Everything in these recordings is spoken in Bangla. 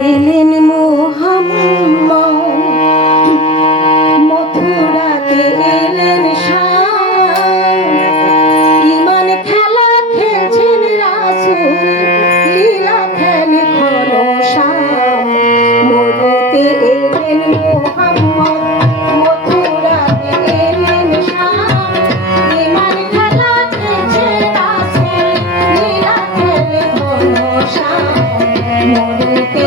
এলেন মুহাম্মদ, মথুরাতে এলেন শাম, ঈমান খেলা খেলছেন রাসূল, লীলা খেলে ঘনশ্যাম। মরুতে এলেন মুহাম্মদ, মথুরাতে এলেন শাম, ঈমান খেলা খেলছে রাসূল, লীলা খেলে ঘনশ্যাম। মরুতে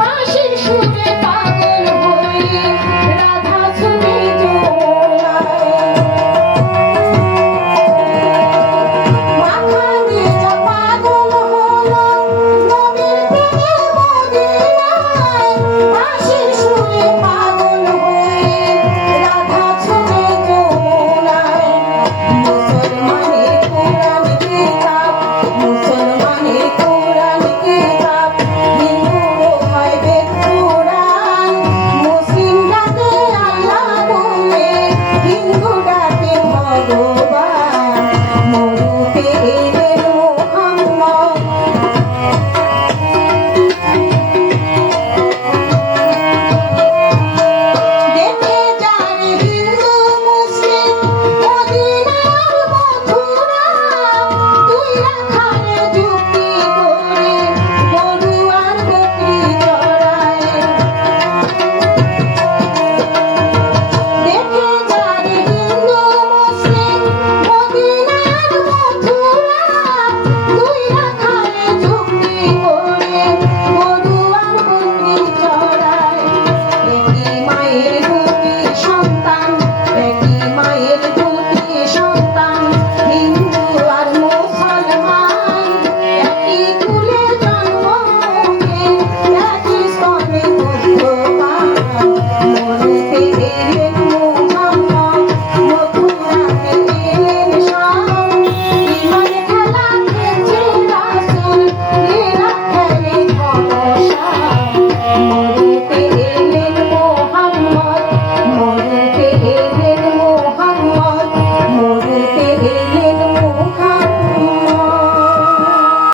বাঁশির সুরে